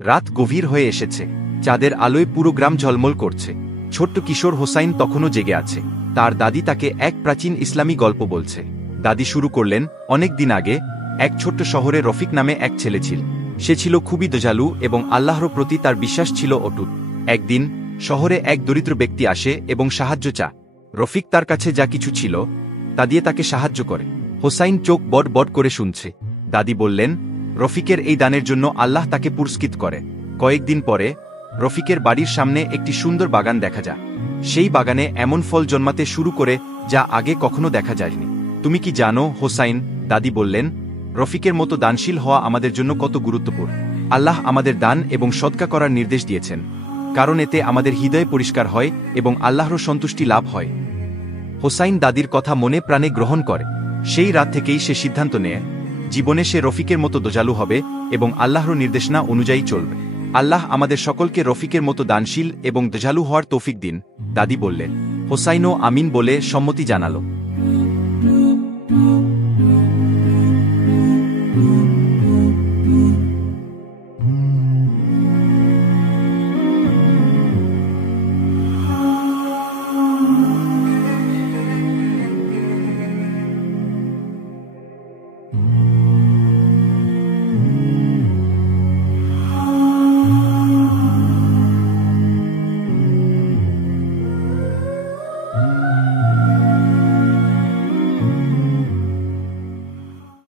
রাত গভীর হয়ে এসেছে। চাঁদের আলোয় পুরো গ্রাম ঝলমল করছে। ছোট্ট কিশোর হোসাইন তখনও জেগে আছে। তার দাদি তাকে এক প্রাচীন ইসলামী গল্প বলছে। দাদি শুরু করলেন, অনেক দিন আগে এক ছোট্ট শহরে রফিক নামে এক ছেলে ছিল। সে ছিল খুবই দয়ালু এবং আল্লাহর প্রতি তার বিশ্বাস ছিল অটুট। একদিন শহরে এক দরিদ্র ব্যক্তি আসে এবং সাহায্য চায়। রফিক তার কাছে যা কিছু ছিল তা দিয়ে তাকে সাহায্য করে। হোসাইন চোখ বড় বড় করে শুনছে। দাদি বললেন, রফিকের এই দানের জন্য আল্লাহ তাকে পুরস্কৃত করে। কয়েকদিন পরে রফিকের বাড়ির সামনে একটি সুন্দর বাগান দেখা যায়। সেই বাগানে এমন ফল জন্মাতে শুরু করে যা আগে কখনো দেখা যায়নি। তুমি কি জানো হোসাইন, দাদি বললেন, রফিকের মতো দানশীল হওয়া আমাদের জন্য কত গুরুত্বপূর্ণ। আল্লাহ আমাদের দান এবং সদকা করার নির্দেশ দিয়েছেন, কারণ এতে আমাদের হৃদয় পরিষ্কার হয় এবং আল্লাহর সন্তুষ্টি লাভ হয়। হোসাইন দাদির কথা মনে প্রাণে গ্রহণ করে। সেই রাত থেকেই সে সিদ্ধান্ত নেয়, জীবনে সে রফিকের মতো দয়ালু হবে এবং আল্লাহর নির্দেশনা অনুযায়ী চলবে। আল্লাহ আমাদের সকলকে রফিকের মতো দানশীল এবং দয়ালু হওয়ার তৌফিক দিন, দাদি বললেন। হোসাইনও আমিন বলে সম্মতি জানালো।